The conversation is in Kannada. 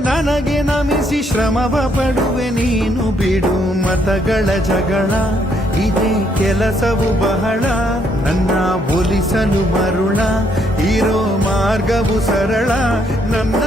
ನನಗೆ ನಮಿಸಿ ಶ್ರಮವ ಪಡುವೆ ನೀನು ಬಿಡು ಮತಗಳ ಜಗಳ ಇದೇ ಕೆಲಸವು ಬಹಳ ನನ್ನ ಒಲಿಸಲು ಮರುಳ ಇರೋ ಮಾರ್ಗವು ಸರಳ ನನ್ನ